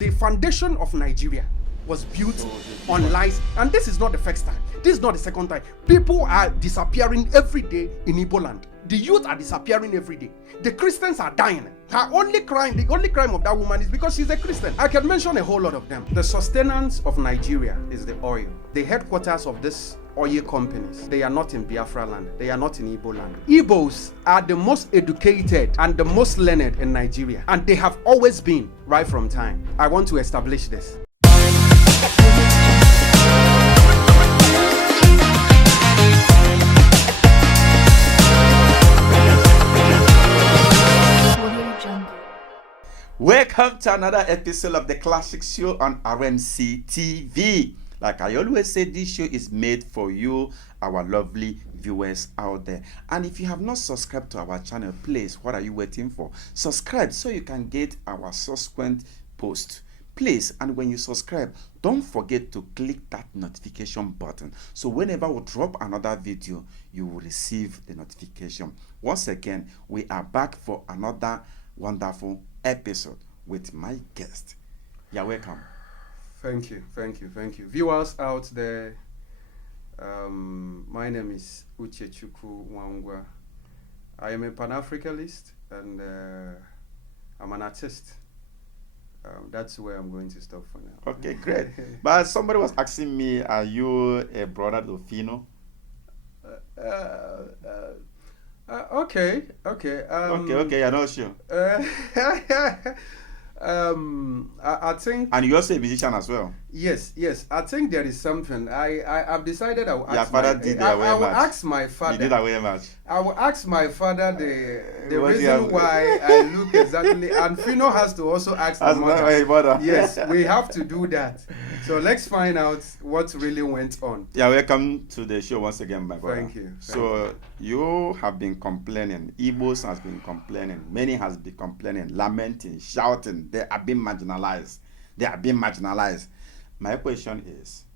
The foundation of Nigeria was built on lies, and this is not the first time. This is not the second time. People are disappearing every day in Igbo land. The youth are disappearing every day. The Christians are dying. The only crime of that woman is because she's a Christian. I can mention a whole lot of them. The sustenance of Nigeria is the oil. The headquarters of this oil companies, they are not in Biafra land. They are not in Igbo land. Igbos are the most educated and the most learned in Nigeria, and they have always been right from time. I want to establish this. Welcome to another episode of the Classic Show on RMC TV. Like I always say, this show is made for you, our lovely viewers out there. And if you have not subscribed to our channel, please, what are you waiting for? Subscribe so you can get our subsequent post. Please, and when you subscribe, don't forget to click that notification button. So whenever we drop another video, you will receive the notification. Once again, we are back for another wonderful episode with my guest. You're welcome. Thank you. Viewers out there, my name is Uchechukwu Wangwa. I am a Pan-Africanist and I'm an artist. That's where I'm going to stop for now. Okay, great. But somebody was asking me, are you a brother to Fino? Okay. You're not sure. I think. And you're also a musician as well. Yes. I think there is something. I've decided I will ask. Your father did the away match. I will ask my father. You did away match. I will ask my father the reason why I look exactly. And Fino has to also ask my mother. Yes, we have to do that. So let's find out what really went on. Yeah, welcome to the show once again, my brother. Thank you. So you have been complaining. Igbos has been complaining. Many has been complaining, lamenting, shouting. They are being marginalized. My question is,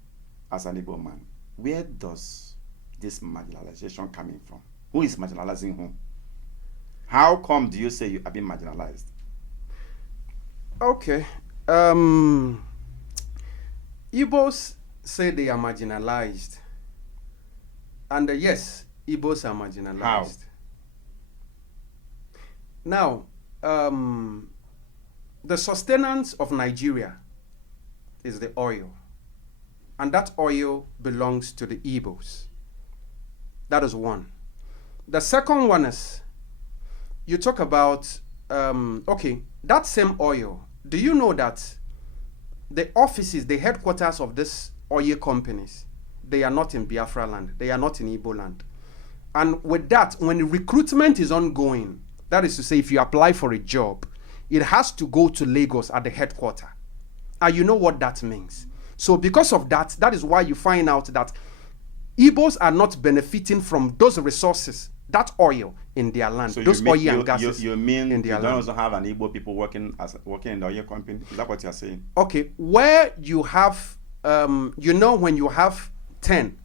as an Igbo man, where does this marginalization coming from? Who is marginalizing whom? How come do you say you are being marginalized? Okay. Igbos say they are marginalized. And yes, Igbos are marginalized. How? Now, the sustenance of Nigeria is the oil. And that oil belongs to the Igbos. That is one. The second one is, you talk about, that same oil. Do you know that the offices, the headquarters of this oil companies, they are not in Biafra land. They are not in Igbo land. And with that, when recruitment is ongoing, that is to say, if you apply for a job, it has to go to Lagos at the headquarters. And you know what that means. So because of that, that is why you find out that Igbos are not benefiting from those resources, that oil in their land, so those oil and gases. You mean in their you don't land. also have an Igbo people working in the oil company? Is that what you're saying? Okay, where you have, when you have 10,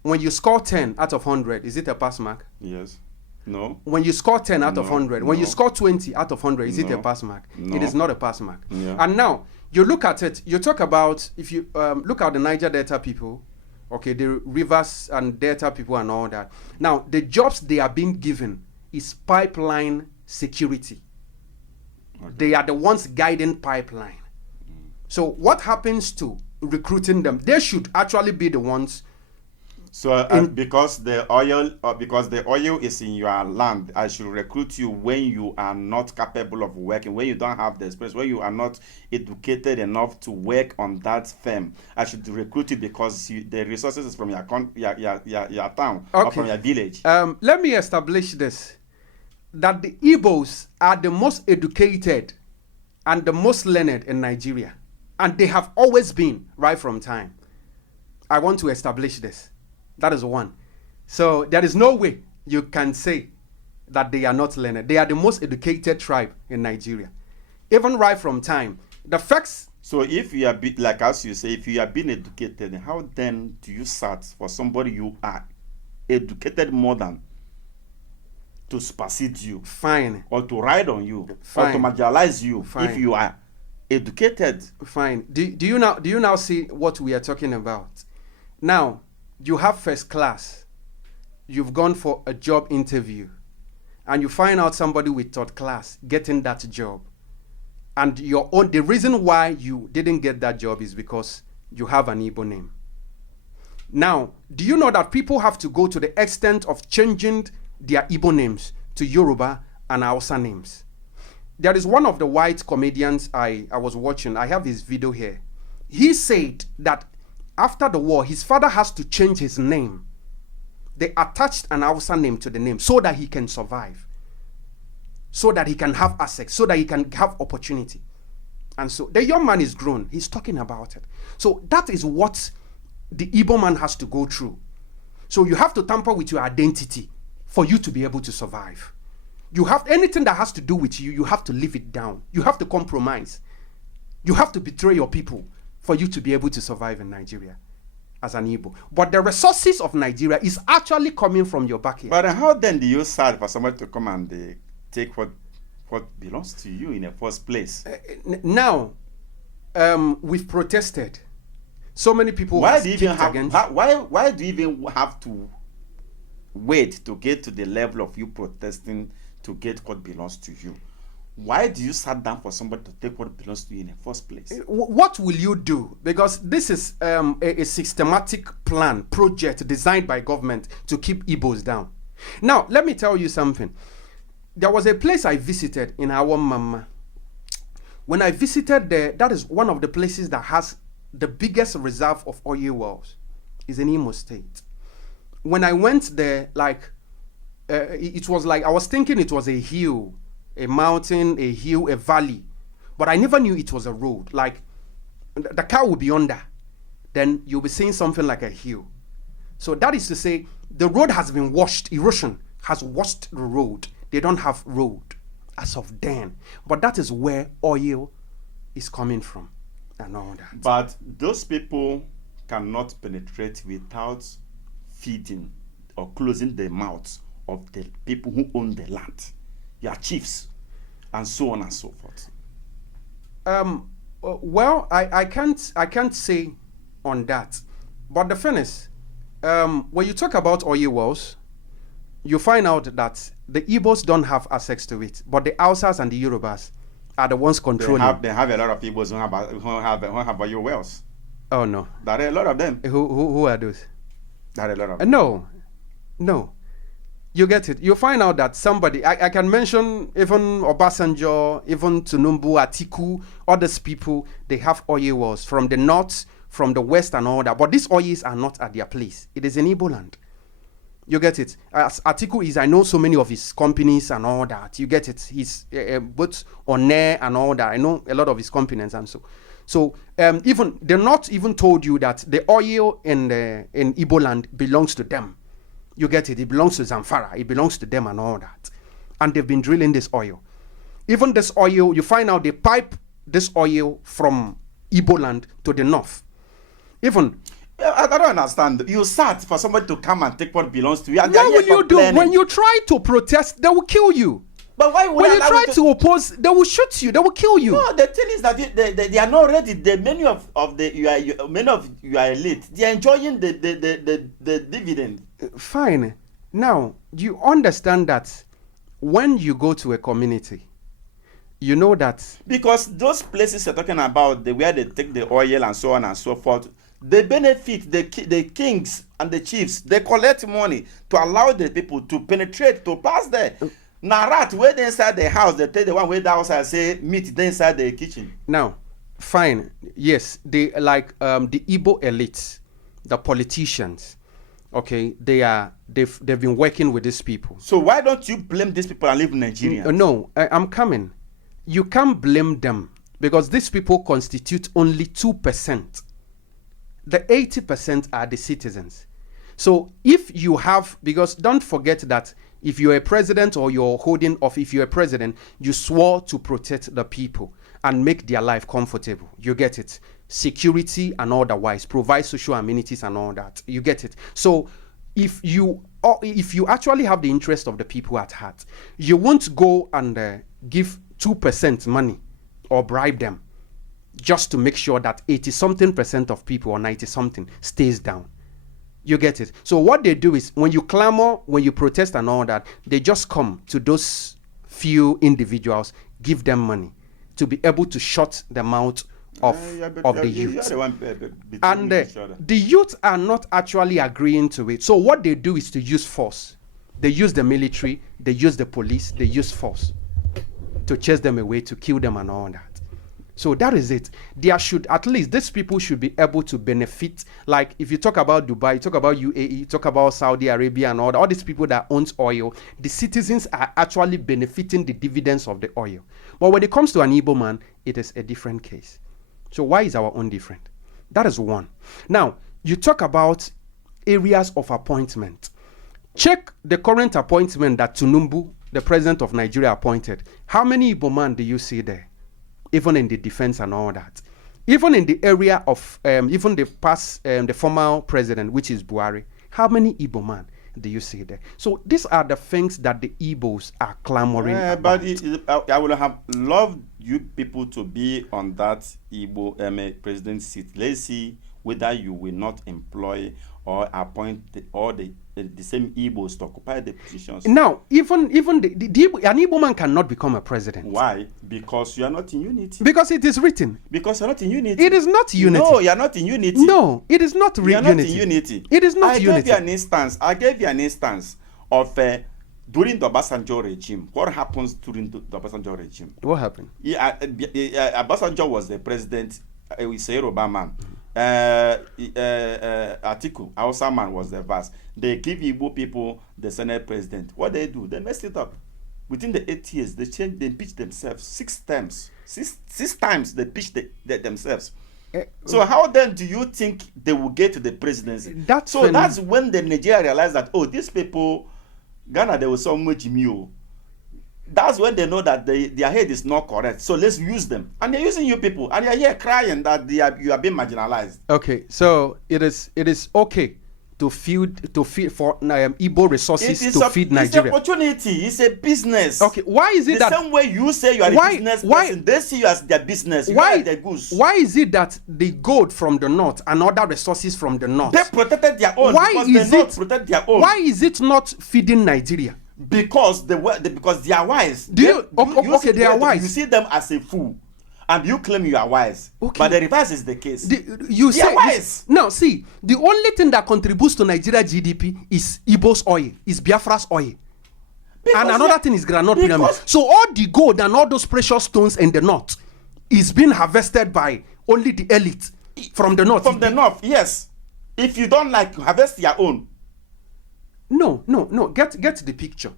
when you score 10 out of 100, is it a pass mark? Yes. No. When you score 10 out of 100, when no. you score 20 out of 100, is it a No. pass mark? No. It is not a pass mark. Yeah. And now, you look at it, you talk about, if you look at the Niger Delta people, okay, the rivers and Delta people and all that. Now, the jobs they are being given is pipeline security. Okay. They are the ones guiding pipeline. So what happens to recruiting them? They should actually be the ones. So because the oil is in your land, I should recruit you when you are not capable of working, when you don't have the experience, when you are not educated enough to work on that firm. I should recruit you because the resources is from your town, Okay. or from your village. Let me establish this, that the Igbos are the most educated and the most learned in Nigeria, and they have always been right from time. I want to establish this. That is one. So there is no way you can say that they are not learned. They are the most educated tribe in Nigeria. Even right from time. The facts. So if you are like as you say, if you are being educated, how then do you search for somebody you are educated more than to supersede you? Fine. Or to ride on you? Fine. Or to marginalize you? Fine. If you are educated. Fine. Do you now see what we are talking about? Now, you have first class. You've gone for a job interview, and you find out somebody with third class getting that job. And the reason why you didn't get that job is because you have an Igbo name. Now, do you know that people have to go to the extent of changing their Igbo names to Yoruba and Hausa names? There is one of the white comedians I was watching. I have his video here. He said that after the war, his father has to change his name. They attached an Hausa name to the name so that he can survive, so that he can have access, so that he can have opportunity. And so the young man is grown. He's talking about it. So that is what the Igbo man has to go through. So you have to tamper with your identity for you to be able to survive. You have anything that has to do with you, you have to leave it down. You have to compromise. You have to betray your people for you to be able to survive in Nigeria as an Igbo. But the resources of Nigeria is actually coming from your backyard. But how then do you start for somebody to come and take what belongs to you in the first place? Now, we've protested. So many people. Why do you even have to wait to get to the level of you protesting to get what belongs to you? Why do you sit down for somebody to take what belongs to you in the first place? What will you do? Because this is a systematic plan, project designed by government to keep Igbos down. Now, let me tell you something. There was a place I visited in our Mama. When I visited there, that is one of the places that has the biggest reserve of oil wells. Is in Imo State. When I went there, it was like I was thinking it was a hill, a mountain, a hill, a valley, but I never knew it was a road. Like the car will be under, then you'll be seeing something like a hill. So that is to say, the road has been washed. Erosion has washed the road. They don't have road as of then, but that is where oil is coming from and all that. But those people cannot penetrate without feeding or closing the mouths of the people who own the land, your chiefs, and so on and so forth. Well, I can't say on that, but the thing is, when you talk about oil wells, you find out that the Igbos don't have access to it, but the Hausas and the Yorubas are the ones controlling. They have a lot of Igbos who have oil wells. Oh no, there are a lot of them. Who are those? There are a lot of them. No. You get it. You find out that somebody, I can mention even Obasanjo, even Tinubu, Atiku, all these people, they have oil wells from the north, from the west and all that. But these oils are not at their place. It is in Igbo land. You get it. As Atiku is, I know so many of his companies and all that. You get it. He's both on air and all that. I know a lot of his companies and so. So even they're not even told you that the oil in Igbo land belongs to them. You get it. It belongs to Zamfara. It belongs to them and all that. And they've been drilling this oil. Even this oil, you find out they pipe this oil from Igbo land to the north. Even. I don't understand. You sat for somebody to come and take what belongs to you. And what will you do? When you try to protest, they will kill you. But why would when you try to oppose, they will shoot you. They will kill you. No, the thing is that they are not ready. Many of your elite, they are enjoying the dividend. Fine. Now, you understand that when you go to a community, you know that because those places you're talking about, where they take the oil and so on and so forth, they benefit the kings and the chiefs. They collect money to allow the people to penetrate, to pass there. Narat, where they inside the house, they take the one where the outside say meet they inside the kitchen. Now, fine, yes, they like the Igbo elites, the politicians. Okay, they've been working with these people. So why don't you blame these people and leave Nigeria? No, I'm coming. You can't blame them because these people constitute only 2%. The 80% are the citizens. So if you have, because don't forget that if you're a president or you're holding office, if you're a president, you swore to protect the people and make their life comfortable. You get it. Security and otherwise, provide social amenities and all that. You get it. So if you actually have the interest of the people at heart, you won't go and give 2% money or bribe them just to make sure that 80-something% of people or 90-something stays down. You get it? So what they do is when you clamor, when you protest and all that, they just come to those few individuals, give them money to be able to shut the mouth of the youth. And the youth are not actually agreeing to it. So what they do is to use force. They use the military, they use the police, they use force to chase them away, to kill them and all that. So that is it. There should, at least these people should be able to benefit. Like if you talk about Dubai, you talk about UAE, you talk about Saudi Arabia and all these people that owns oil, the citizens are actually benefiting the dividends of the oil. But when it comes to an Igbo man, it is a different case. So why is our own different? That is one. Now, you talk about areas of appointment. Check the current appointment that Tinubu, the president of Nigeria, appointed. How many Igbo men do you see there? Even in the defense and all that. Even in the area of, even the former president, which is Buhari, how many Igbo men do you see there? So these are the things that the Igbos are clamoring about. But I would have loved you people to be on that Igbo president seat. Let's see whether you will not employ or appoint the same Igbos to occupy the positions. Now, even an Igbo man cannot become a president. Why? Because you are not in unity. Because it is written. Because you are not in unity. It is not unity. No, you are not in unity. No, it is not unity. You are not in unity. It is not unity. I gave you an instance of during the Obasanjo regime. What happens during the Obasanjo regime? What happened? Obasanjo was the president. We say Obama. Atiku, Hausa man, was the vice. They give Igbo people the Senate president. What they do? They messed it up. Within the 8 years, they impeached themselves 6 times. Six times they impeached themselves. So how then do you think they will get to the presidency? That's when the Nigeria realized that, oh, these people, Ghana, they were so much mule. That's when they know that their head is not correct. So let's use them. And they're using you people. And you're here crying that you are being marginalized. Okay, so it is okay to feed for Igbo resources to feed Nigeria. It's an opportunity. It's a business. Okay, why is it the same way you say you are a business person, they see you as their business. You are their goose. Why is it that the gold from the north and other resources from the north, they protected their own? Protect their own? Why is it not feeding Nigeria? Because they are wise. They are wise. You see them as a fool, and you claim you are wise. Okay. But the reverse is the case. They are wise. Now, see, the only thing that contributes to Nigeria GDP is Igbo's oil, is Biafra's oil. And another thing is Granite Pyramid. So all the gold and all those precious stones in the north is being harvested by only the elite from the north. From the north, yes. If you don't like, harvest your own. No. Get the picture.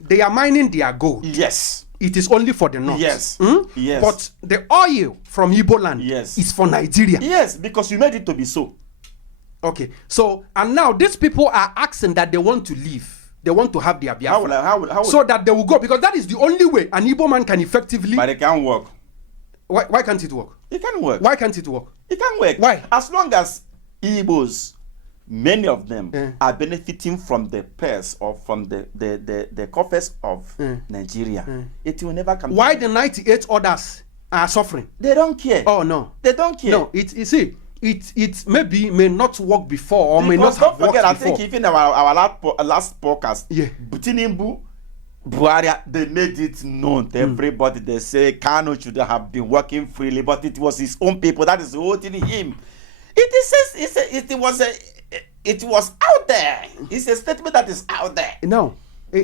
They are mining their gold. Yes. It is only for the north. Yes. Yes. But the oil from Igbo land is for Nigeria. Yes, because you made it to be so. Okay. So, and now these people are asking that they want to leave. They want to have their Biafra. So that they will go. Because that is the only way an Igbo man can effectively... But it can't work. Why can't it work? It can work. Why can't it work? It can work. Why? As long as Igbos, many of them are benefiting from the purse or from the coffers of Nigeria. It will never come. Why the 98 others are suffering? They don't care. Oh no, they don't care. No, it may not work before or may not have worked before. I think even our last podcast, Tinubu, Buhari, they made it known to everybody. They say Kano should have been working freely, but it was his own people that is voting him. It was out there. It's a statement that is out there. No,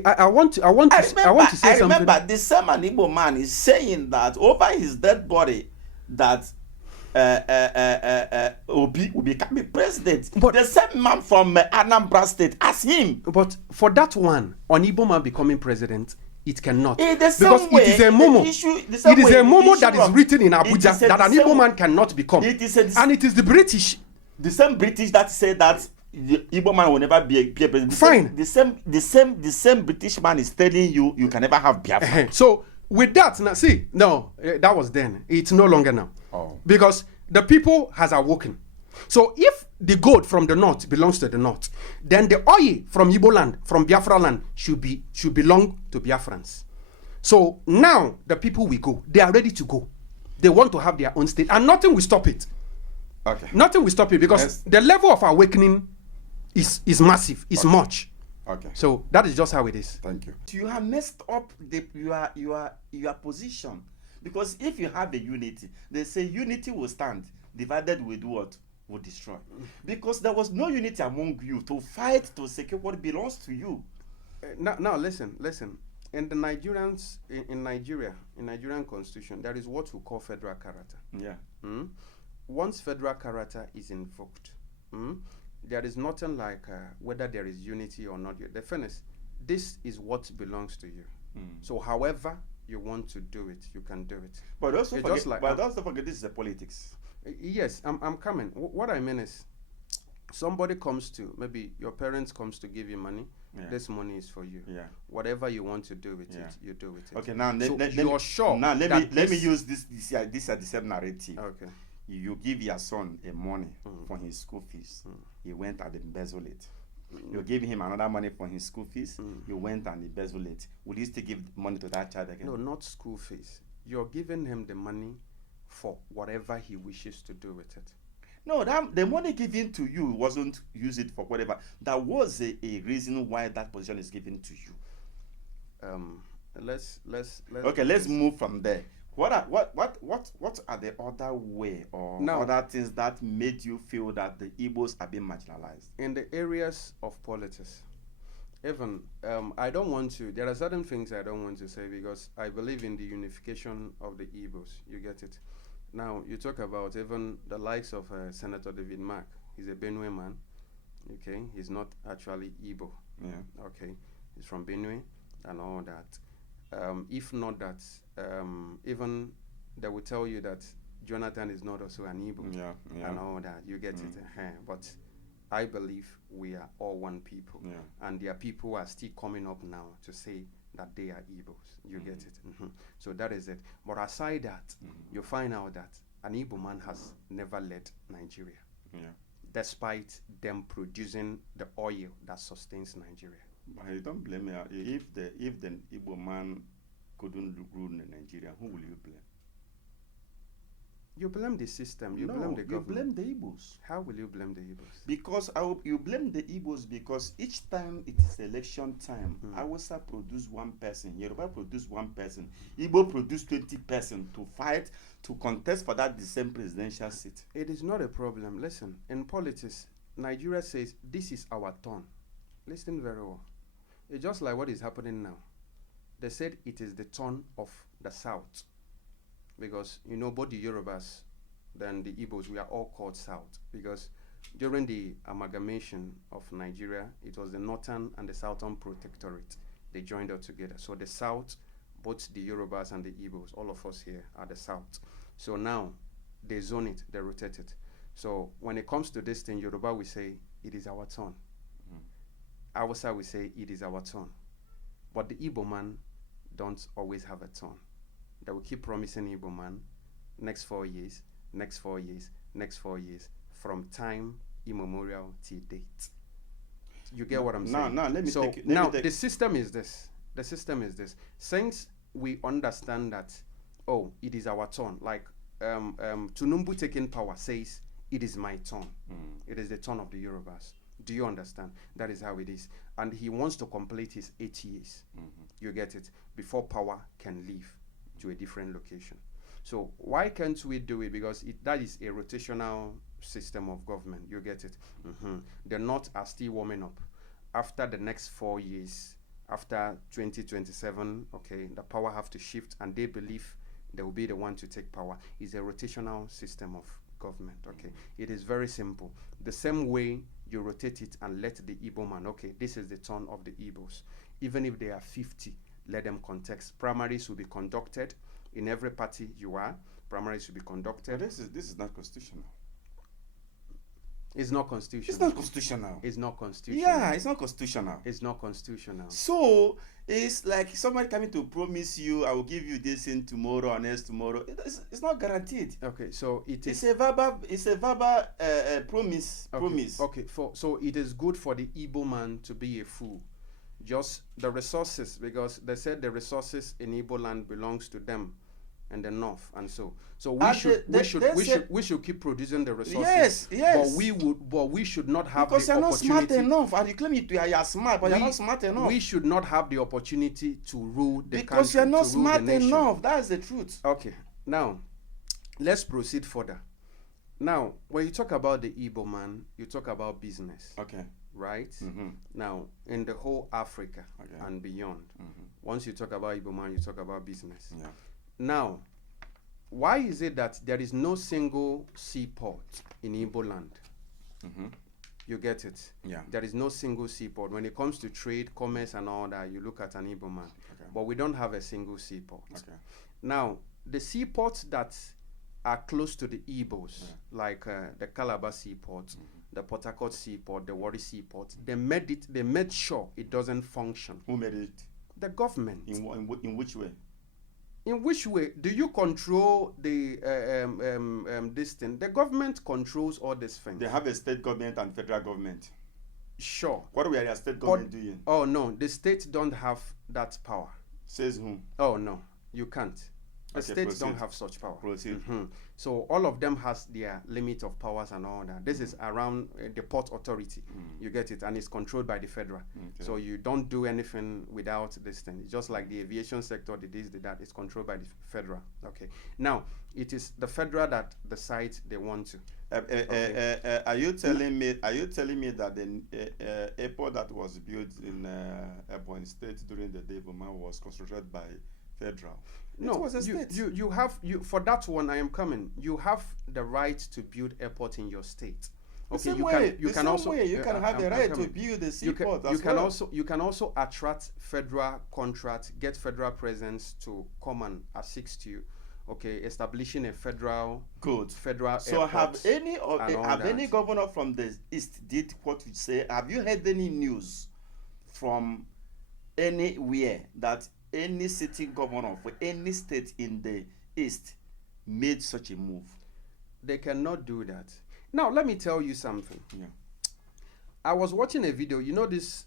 I want to say something. I remember the same Igbo man is saying that over his dead body that Obi will become a president. But the same man from Anambra State asked him. But for that one, on Igbo man becoming president, it cannot. Because it is a momo. It is a momo that is written in Abuja that an Igbo man cannot become. And it is the British. The same British that say that the Igbo man will never be a president. Fine. The same British man is telling you can never have Biafra. So with that, now see, no, that was then. It's no longer now. Oh. Because the people has awoken. So if the gold from the north belongs to the north, then the oil from Igbo land, from Biafra land, should belong to Biafrans. So now the people will go. They are ready to go. They want to have their own state, and nothing will stop it. Okay. Nothing will stop it because Yes. the level of awakening is massive, is much. Okay. So that is just how it is. Thank you. You have messed up your position, because if you have a unity, they say unity will stand, divided will do what? Will destroy. Because there was no unity among you to fight to secure what belongs to you. Now listen. In the Nigerians, in Nigerian constitution, there is what we call federal character. Yeah. Once federal character is invoked, there is nothing like whether there is unity or not. The fairness, this is what belongs to you. So however you want to do it, you can do it. But also It's forget, just like- but also forget this is a politics. Yes, I'm coming. What I mean is, somebody comes to, maybe your parents comes to give you money. Yeah. This money is for you. Yeah. Whatever you want to do with Yeah. it, you do with it. Okay, now So let you're me, sure now let that me this- use this the same narrative. Okay. You give your son a money for his school fees. He went and embezzled it. You give him another money for his school fees. You went and embezzled it. Will you still give money to that child again? No, not school fees. You're giving him the money for whatever he wishes to do with it. No, the money given to you wasn't use it for whatever. There was a reason why that position is given to you. Let's Okay, let's move from there. What are the other way or Now- other things that made you feel that the Igbos are being marginalized? in the areas of politics. Even I don't want to. There are certain things I don't want to say because I believe in the unification of the Igbos. You get it. Now you talk about even the likes of Senator David Mark. He's a Benue man. Okay, he's not actually Igbo. Yeah. Okay, he's from Benue and all that. If not that, even they will tell you that Jonathan is not also an Igbo Yeah. Yeah. and all that. You get it. But I believe we are all one people. Yeah. And there are people who are still coming up now to say that they are Igbos. You get it. So that is it. But aside that, you find out that an Igbo man has never led Nigeria, Yeah. despite them producing the oil that sustains Nigeria. But I don't blame me. If the Igbo man couldn't rule Nigeria, who will you blame? You blame the system. You No, blame the you government. blame the Igbos. How will you blame the Igbos? Because you blame the Igbos because each time it is election time, Hausa produce one person, Yoruba produce one person, Igbo produce 20 person to fight, to contest for that the same presidential seat. It is not a problem. Listen, in politics, Nigeria says this is our turn. Listen very well. It's just like what is happening now. They said it is the turn of the South. Because, both the Yorubas and the Igbos, we are all called South. Because during the amalgamation of Nigeria, it was the Northern and the Southern Protectorate. They joined up together. So the South, both the Yorubas and the Igbos, all of us here are the South. So now, they zone it, they rotate it. So when it comes to this thing, Yoruba will say, it is our turn. Hausa will say, it is our turn. But the Igbo man don't always have a turn. They will keep promising Igbo man, next 4 years, next 4 years, next 4 years, from time immemorial till date. You get what I'm saying? Now, let me so take it. now the system is this. The system is this. Since we understand that, it is our turn. Like Tunumbu taking power says, it is my turn. It is the turn of the Yorubas. Do you understand? That is how it is. And he wants to complete his 8 years. You get it? Before power can leave to a different location. So why can't we do it? Because that is a rotational system of government. You get it? The North are still warming up. After the next 4 years, after 2027, okay, the power have to shift, and they believe they will be the one to take power. It's a rotational system of government. Okay, it is very simple. The same way you rotate it and let the Igbo man, okay, this is the turn of the Igbos. Even if they are 50, let them contest. Primaries will be conducted in every party you are. Primaries will be conducted. But this is not constitutional. It's not constitutional. It's not constitutional. It's not constitutional. Yeah, it's not constitutional. It's not constitutional. So it's like somebody coming to promise you, I will give you this in tomorrow or next tomorrow. It's not guaranteed. Okay, so it is. It's a verbal promise. Okay, Promise. Okay, so it is good for the Igbo man to be a fool. Just the resources, because they said the resources in Igbo land belongs to them. and the north, and so we And we should keep producing the resources. Yes, yes. But we should not have because the you're not smart opportunity. enough, and you claim you are smart, but you're not smart enough. We should not have the opportunity to rule the because country. you're not to rule smart the nation. enough. That's the truth. Okay, now let's proceed further. Now, when you talk about the Igbo man, you talk about business. Okay. Right? Mm-hmm. Now, in the whole Africa Okay. and beyond, Mm-hmm. once you talk about Igbo man, you talk about business. Yeah. Now, why is it that there is no single seaport in Igbo land? Mm-hmm. You get it? Yeah. There is no single seaport. When it comes to trade, commerce, and all that, you look at an Igbo man. Okay. But we don't have a single seaport. Okay. Now, the seaports that are close to the Igbos, like the Calabar seaport, the Port Harcourt seaport, the Warri seaport, they made sure it doesn't function. Who made it? The government. In which way? In which way do you control the this thing? The government controls all these things. They have a state government and federal government. Sure. What were their state government doing? Oh no, the state don't have that power. Says whom? Oh no, you can't. The Okay, states proceed. don't have such power. Proceed. So all of them has their limit of powers and all that. This is around the port authority. You get it, and it's controlled by the federal. Okay. So you don't do anything without this thing. It's just like the aviation sector, the this, the that. It's controlled by the federal. Okay. Now it is the federal that decides they want to. Are you telling me? Are you telling me that the airport that was built in Ebonyi State during the Devoma was constructed by federal? No, it was a state. You have for that one. I am coming. You have the right to build airport in your state. Okay, you can have the right to build the seaport. You can also attract federal contract, get federal presence to come and assist you. Okay, establishing a federal federal. So have any governor from the east did what you say? Have you heard any news from anywhere that any sitting governor for any state in the east made such a move? They cannot do that. Now let me tell you something. Yeah. I was watching a video. You know this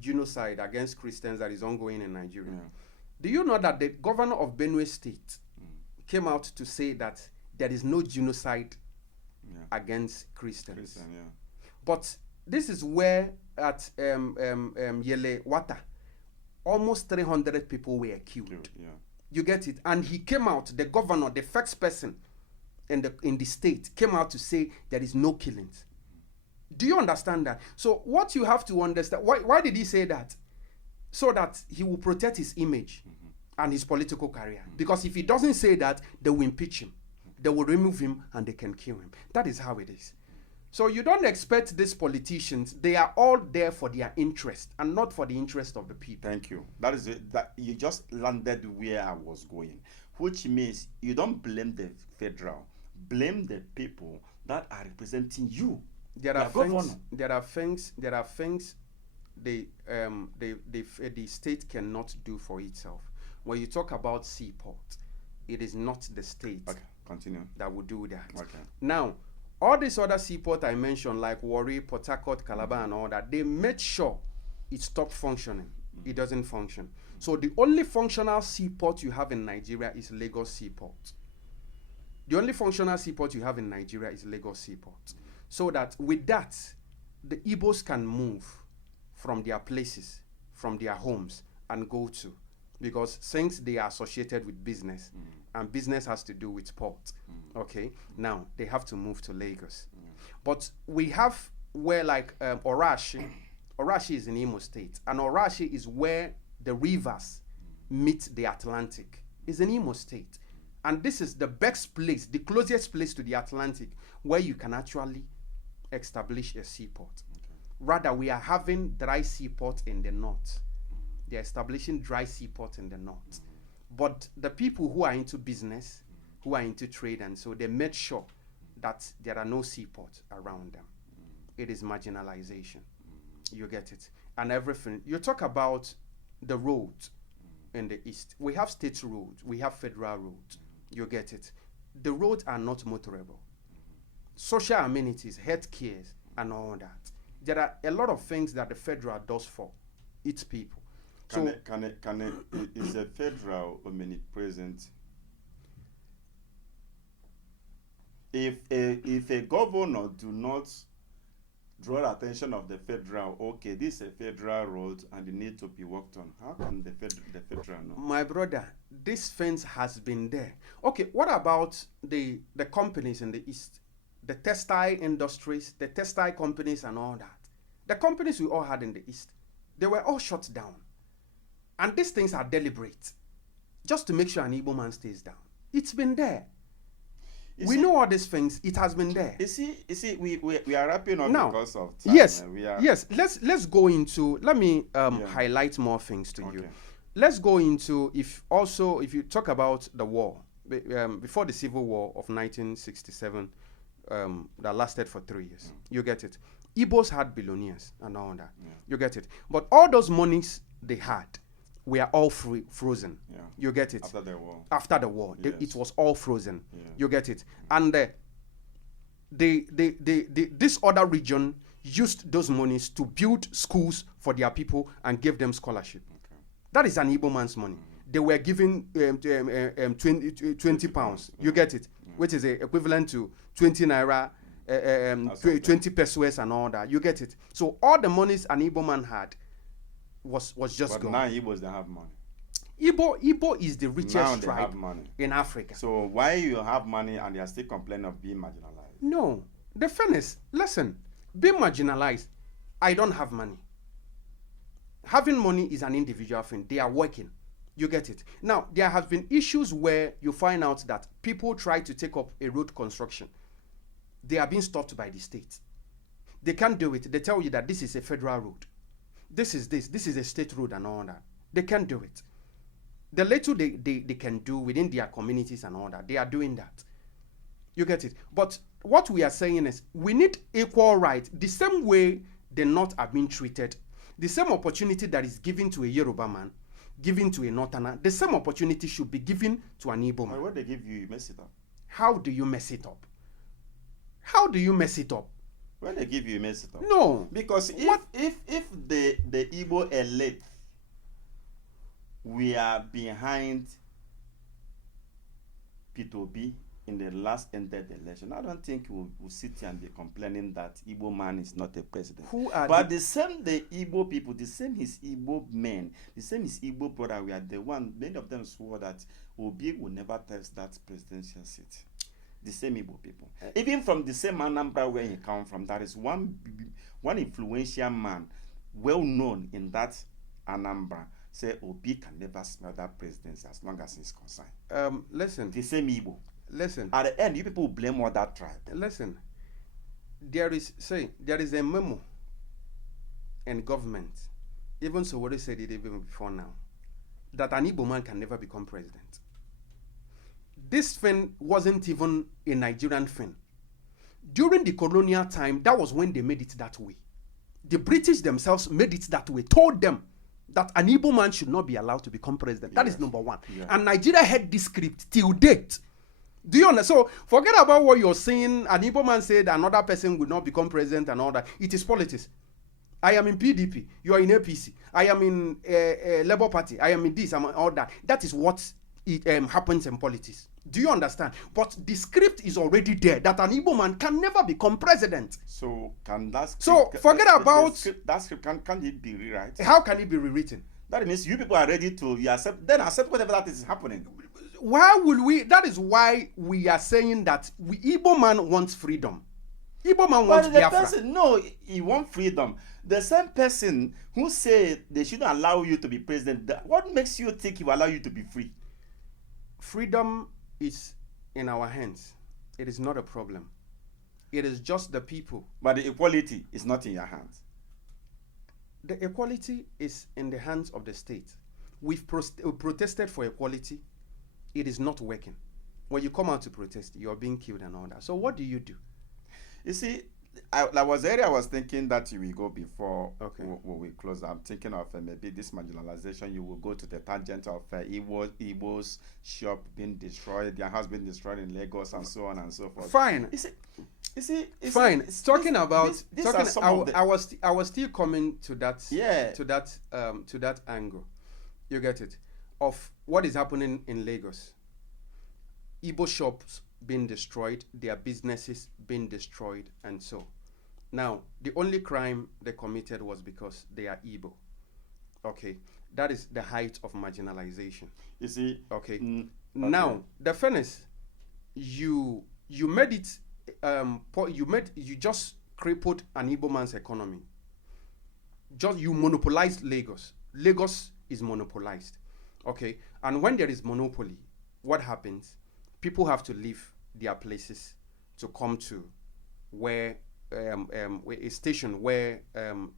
genocide against Christians that is ongoing in Nigeria. Yeah. Do you know that the governor of Benue State came out to say that there is no genocide against Christians? But this is where at Yele Wata, almost 300 people were killed. Yeah. You get it? And he came out, the governor, the first person in the state, came out to say there is no killings. Do you understand that? So what you have to understand, why did he say that? So that he will protect his image and his political career. Because if he doesn't say that, they will impeach him. They will remove him and they can kill him. That is how it is. So you don't expect these politicians, they are all there for their interest and not for the interest of the people. Thank you. That is it. That you just landed where I was going, which means you don't blame the federal, blame the people that are representing you. There are things the state cannot do for itself. When you talk about seaport, it is not the state that will do that. Okay. Now, all these other seaport I mentioned, like Warri, Port Harcourt, Calabar, and all that, they made sure it stopped functioning. It doesn't function. So the only functional seaport you have in Nigeria is Lagos Seaport. The only functional seaport you have in Nigeria is Lagos Seaport. So that with that, the Igbos can move from their places, from their homes, and go to. Because since they are associated with business, and business has to do with port, okay, now they have to move to Lagos. But we have where like Orashi is in Imo State, and Orashi is where the rivers meet the Atlantic. It's in Imo State. And this is the best place, the closest place to the Atlantic, where you can actually establish a seaport. Rather, we are having dry seaport in the north. They're establishing dry seaport in the north. But the people who are into business, who are into trade, and so they made sure that there are no seaports around them. It is marginalization. You get it? And everything. You talk about the roads in the east. We have state roads. We have federal roads. You get it? The roads are not motorable. Social amenities, health care, and all that. There are a lot of things that the federal does for its people. Is the federal omnipresent if a governor do not draw the attention of the federal, okay, this is a federal road and it need to be worked on, how can the federal know? My brother, this fence has been there. Okay, what about the companies in the East? The textile industries, the textile companies and all that. The companies we all had in the East, they were all shut down. And these things are deliberate, just to make sure an Igbo man stays down. It's been there. We know all these things. It has been there. You see, we are wrapping up now, because of time. Yes. Let's go into. Let me highlight more things to you. Let's go into if you talk about the war before the Civil War of 1967, that lasted for 3 years. You get it. Igbos had billionaires and all that. You get it. But all those monies they had were all frozen. You get it. After the war, yes. It was all frozen. You get it. And this other region used those monies to build schools for their people and give them scholarship. Okay. That is an Igbo man's money. They were given 20 pounds. You get it, which is equivalent to 20 naira. 20 pesos and all that. You get it. So all the monies an Igbo man had was just gone. Now Igbos don't have money. Igbo is the richest tribe in Africa. So why you have money and you are still complaining of being marginalized? No. The fairness, listen, being marginalized, I don't have money. Having money is an individual thing. They are working. You get it. Now, there have been issues where you find out that people try to take up a road construction. They are being stopped by the state. They can't do it. They tell you that this is a federal road. This is a state road and all that. They can't do it. The little they can do within their communities and all that, they are doing that. You get it? But what we are saying is we need equal rights. The same way the North are being treated, the same opportunity that is given to a Yoruba man, given to a Northerner, the same opportunity should be given to an Igbo man. What they give you, you mess it up. How do you mess it up? How do you mess it up? When they give you, mess it up. No. Because if the Igbo elite, we are behind P2B in the last ended election, I don't think we'll sit here and be complaining that Igbo man is not a president. The same the Igbo people, the same his Igbo men, the same his Igbo brother, we are the one, many of them swore that Obi will never test that presidential seat. The same Igbo people. Even from the same Anambra where he come from, there is one influential man, well known in that Anambra, say Obi can never smell that presidency as long as he's concerned. Listen. The same Igbo. Listen. At the end, you people blame all that tribe. Listen. There is a memo in government, even so what they said it even before now, that an Igbo man can never become president. This thing wasn't even a Nigerian thing. During the colonial time, that was when they made it that way. The British themselves made it that way, told them that an Igbo man should not be allowed to become president. Yes. That is number one. Yeah. And Nigeria had this script till date. Do you understand? So forget about what you're saying. An Igbo man said another person would not become president and all that. It is politics. I am in PDP. You are in APC. I am in Labour Party. I am in this. I'm all that. That is what happens in politics. Do you understand? But the script is already there that an Igbo man can never become president. So can that script, so forget about that script can it be rewritten? How can it be rewritten? That means you people are ready to accept whatever that is happening. Why will we? That is why we are saying that Igbo man wants freedom. Igbo man wants Biafra. No, he wants freedom. The same person who said they shouldn't allow you to be president, what makes you think he will allow you to be free? Freedom is in our hands. It is not a problem. It is just the people. But the equality is not in your hands. The equality is in the hands of the state. We've protested for equality. It is not working. When you come out to protest, you're being killed and all that. So what do? You see, I was thinking that you will go before we close. I'm thinking of maybe this marginalization. You will go to the tangent of Igbo's shop being destroyed, their house being destroyed in Lagos, and so on and so forth. Fine. Fine. I was still coming to that. Yeah. To that angle. You get it? Of what is happening in Lagos. Igbo shops being destroyed, their businesses being destroyed, and so. Now, the only crime they committed was because they are Igbo. Okay, that is the height of marginalization. You see. Okay. Okay. Now, the fairness, you made it. You just crippled an Igbo man's economy. Just you monopolized Lagos. Lagos is monopolized. Okay, and when there is monopoly, what happens? People have to leave their places to come to where a station where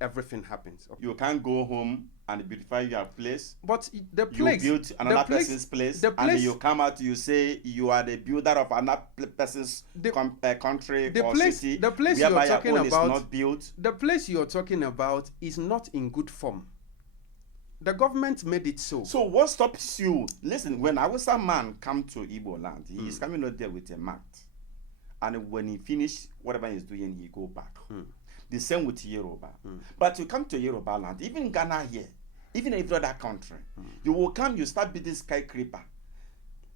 everything happens. Okay. You can't go home and beautify your place. But the place, you built another person's place, and you come out, you say you are the builder of another person's country or city. The place you're talking about is not built. The place you're talking about is not in good form. The government made it so. So what stops you? Listen, when Hausa man come to Igbo land, he is coming out there with a mat. And when he finish whatever he's doing, he go back. The same with Yoruba. But you come to Yoruba land, even Ghana here, even every other country, you will come, you start building skyscraper,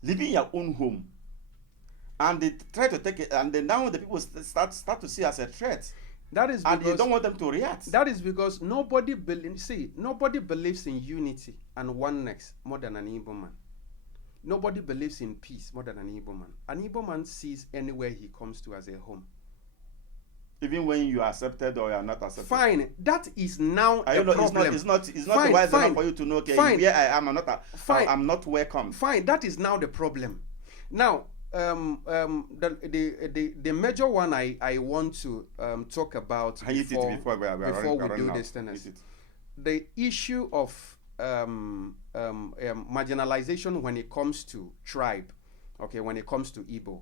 living your own home, and they try to take it, and then now the people start to see as a threat. That is because, and you don't want them to react. That is because nobody believes in unity and oneness more than an Igbo man. Nobody believes in peace more than an Igbo man. An Igbo man sees anywhere he comes to as a home. Even when you are accepted or you are not accepted. Fine, that is now a problem. It's not wise enough for you to know, okay, where I am, I'm not welcome. Fine, that is now the problem. Now, the major one I want to talk about before we do this thing is the issue of marginalization when it comes to tribe, okay, when it comes to Igbo,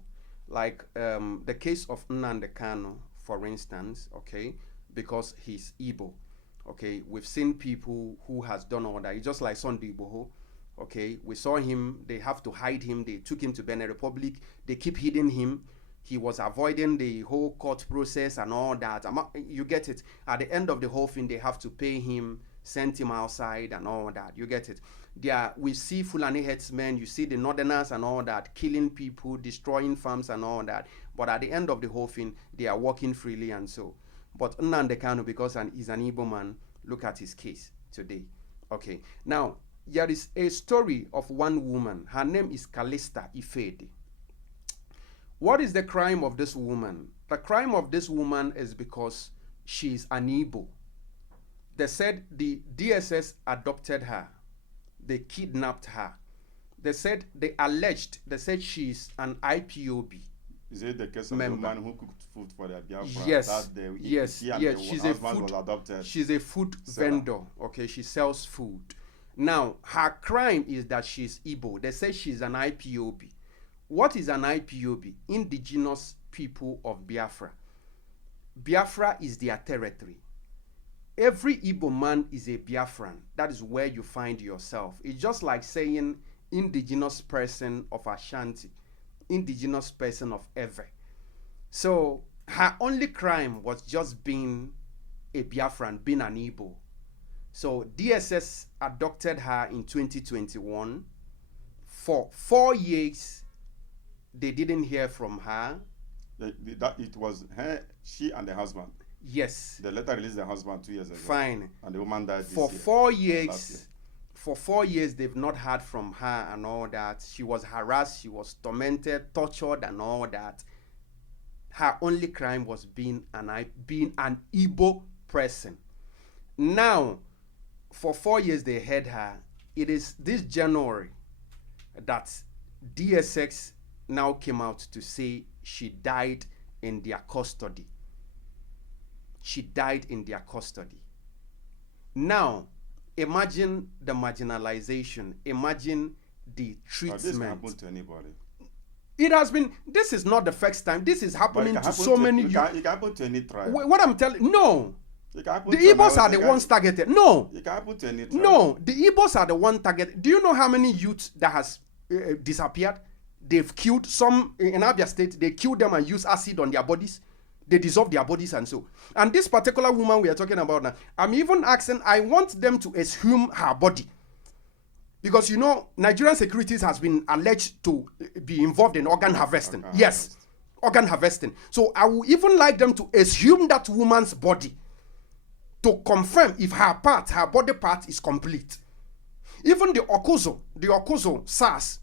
like the case of Nnamdi Kanu, for instance, okay, because he's Igbo, okay, we've seen people who has done all that. It's just like Sunday Igboho. Okay, we saw him, they have to hide him, they took him to Benin Republic, they keep hiding him. He was avoiding the whole court process and all that. You get it. At the end of the whole thing, they have to pay him, send him outside and all that. You get it. We see Fulani headsmen, you see the northerners and all that, killing people, destroying farms and all that. But at the end of the whole thing, they are walking freely and so. But Nnamdi Kanu, because he's an Igbo man, look at his case today. Okay, now, there is a story of one woman. Her name is Callista Ifedi. What is the crime of this woman? The crime of this woman is because she is an Igbo. They said the DSS adopted her. They kidnapped her. They said she is an IPOB. Is it the case of the man who cooked food for their Biafra? Yes, yes. She's a food seller. Vendor. Okay, she sells food. Now, her crime is that she's Igbo. They say she's an IPOB. What is an IPOB? Indigenous people of Biafra. Biafra is their territory. Every Igbo man is a Biafran. That is where you find yourself. It's just like saying indigenous person of Ashanti, indigenous person of Ewe. So her only crime was just being a Biafran, being an Igbo. So DSS adopted her in 2021. For 4 years, they didn't hear from her. It was her, she and the husband. Yes. They later released the husband 2 years ago. Fine. And the woman died for 4 years. For 4 years, they've not heard from her and all that. She was harassed, she was tormented, tortured, and all that. Her only crime was being an Igbo person. Now, for 4 years they had her. It is this January that DSX now came out to say she died in their custody. She died in their custody. Now, imagine the marginalization. Imagine the treatment. This can happen to anybody. It has been, this is not the first time. This is happening to so many youth. It can happen to any tribe. What I'm telling, no. The Igbos are the ones targeted. No. It can happen to any tribe. No, the Igbos are the one targeted. Do you know how many youths that has disappeared? They've killed some in Abia State. They killed them and used acid on their bodies. They dissolve their bodies and so. And this particular woman we are talking about now, I'm even asking, I want them to exhume her body. Because Nigerian securities has been alleged to be involved in organ harvesting. Yes, organ harvesting. So I would even like them to assume that woman's body to confirm if her body part is complete. Even the Okozo SARS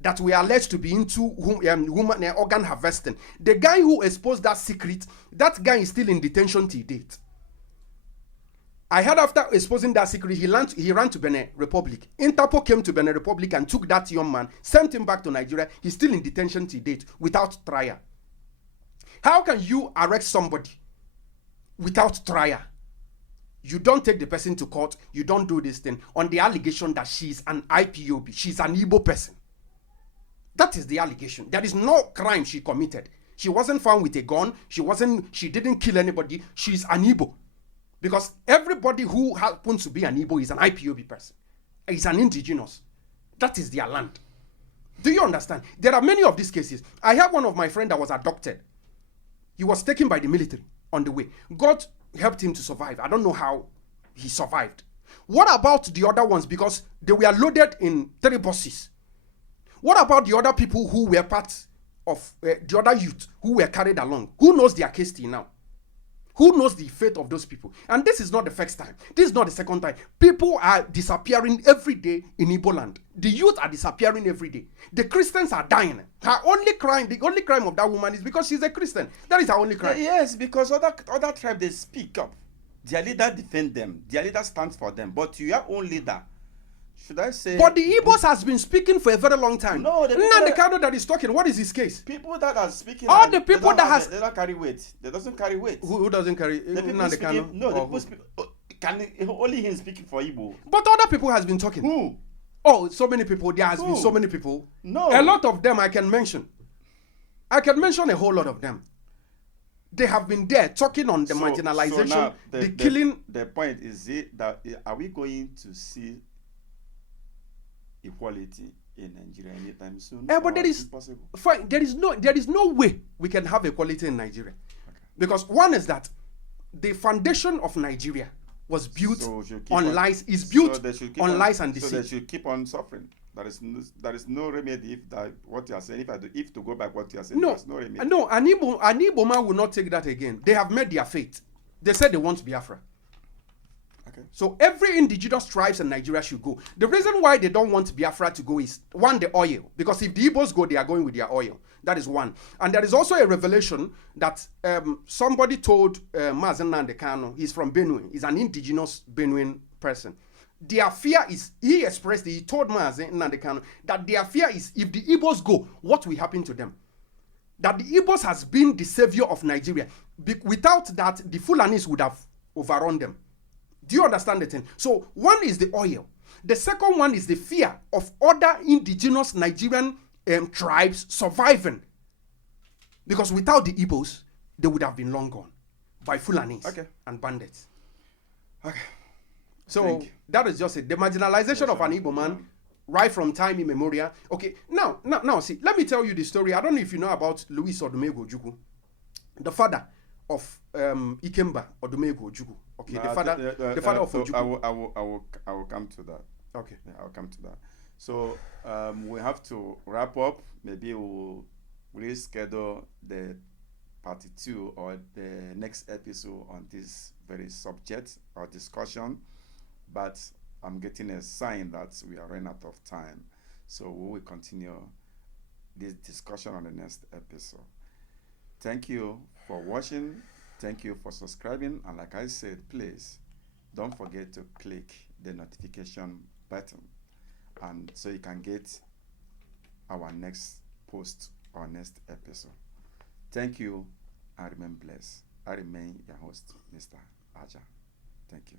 that we are alleged to be into woman organ harvesting. The guy who exposed that secret, that guy is still in detention till date. I heard after exposing that secret, he ran to Benin Republic. Interpol came to Benin Republic and took that young man, sent him back to Nigeria. He's still in detention till date without trial. How can you arrest somebody without trial? You don't take the person to court. You don't do this thing on the allegation that she's an IPOB. She's an Igbo person. That is the allegation. There is no crime she committed. She wasn't found with a gun. She didn't kill anybody. She's an Igbo. Because everybody who happens to be an Igbo is an IPOB person. Is an indigenous. That is their land. Do you understand? There are many of these cases. I have one of my friends that was abducted. He was taken by the military on the way. God helped him to survive. I don't know how he survived. What about the other ones? Because they were loaded in 3 buses. What about the other people who were part of the other youth who were carried along? Who knows their case till now? Who knows the fate of those people? And this is not the first time. This is not the second time. People are disappearing every day in Igbo land. The youth are disappearing every day. The Christians are dying. The only crime of that woman is because she's a Christian. That is her only crime. Yes, because other tribes, they speak up. Their leader defend them. Their leader stands for them. But your own leader, should I say? But the Igbos has been speaking for a very long time. No, the Nnamdi that is talking, what is his case? People that are speaking, all the people that they don't carry weight. They doesn't carry weight. Who doesn't carry? Nnamdi Kanu. No, the people speak. Only him speaking for Igbo. But other people has been talking. Who? Oh, so many people. There has been so many people. No, a lot of them I can mention. I can mention a whole lot of them. They have been there talking on the marginalization, so now the killing. The point is that are we going to see equality in Nigeria anytime soon? But there is fine. There is no way we can have equality in Nigeria, because one is that the foundation of Nigeria was built on lies. Is built on lies and deceit. So they should keep on suffering. There is no remedy if that what you are saying. If to go back what you are saying, there's no remedy. No, an Igbo man will not take that again. They have made their fate. They said they want Biafra. Okay. So every indigenous tribes in Nigeria should go. The reason why they don't want Biafra to go is, one, the oil. Because if the Igbos go, they are going with their oil. That is one. And there is also a revelation that somebody told Mazen Nnamdi Kanu, he's from Benue. He's an indigenous Benuean person. Their fear is, he told Mazen Nnamdi Kanu that their fear is, if the Igbos go, what will happen to them? That the Igbos has been the savior of Nigeria. Without that, the Fulanis would have overrun them. Do you understand the thing? So one is the oil. The second one is the fear of other indigenous Nigerian tribes surviving. Because without the Igbos, they would have been long gone by Fulanis and bandits. Okay. So that is just it. The marginalization of an Igbo man, right from time immemorial. Okay, now, see, let me tell you the story. I don't know if you know about Louis Odumegwu Ojukwu, the father of Ikemba Odumegwu Ojukwu. Okay, the father of Ojukwu. I will come to that. Okay. Yeah, I'll come to that. So we have to wrap up. Maybe we'll reschedule the part 2 or the next episode on this very subject or discussion. But I'm getting a sign that we are running out of time. So we will continue this discussion on the next episode. Thank you for watching. Thank you for subscribing. And like I said, please don't forget to click the notification button, and so you can get our next post or next episode. Thank you and remain blessed. I remain your host, Mr. Ajah. Thank you.